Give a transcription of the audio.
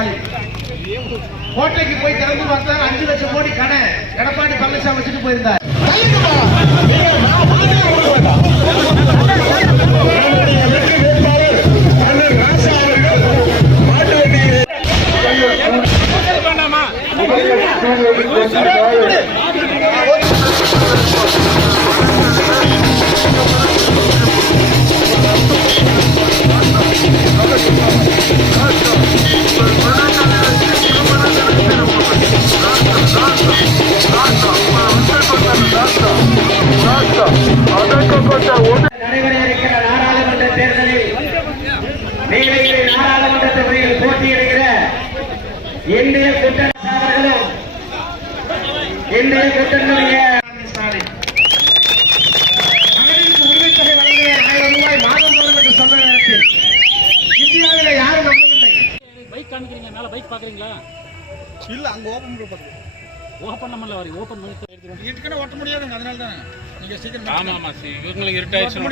ஸ்டாலின். கோட்டைக்கு போய் திறந்து பார்த்தா 5 லட்சம் கோடி கடன் எடப்பாடி பழனிசாமி வச்சுட்டு போயிருந்தார். நடைபெற இருக்கிற நாடாளுமன்ற தேர்தலில் நீலகிரி நாடாளுமன்ற தொகுதியில் போட்டியிடுகிற இந்திய கூட்டணியாளர்களும் இந்திய கூட்டணியுடைய ஸ்டாலின் மகளிருக்கு உரிமைத்தொகை வழங்குகிற 1000 ரூபாய் மாதந்தோறும் என்று சொன்ன நேரத்தில் இந்தியாவில் யாரும் நம்பவில்லை. பைக் காமிக்கிறீங்க, மேல பைக் பாக்குறீங்களா? இல்ல, அங்க ஓபன் பண்ணல வரி ஓபன் பண்ணி இதுக்குன்னு ஓட்ட முடியாதுங்க. அதனால தான் நீங்க சீக்கிரம். ஆமா இவங்களுக்கு இருட்டாயிடுச்சு.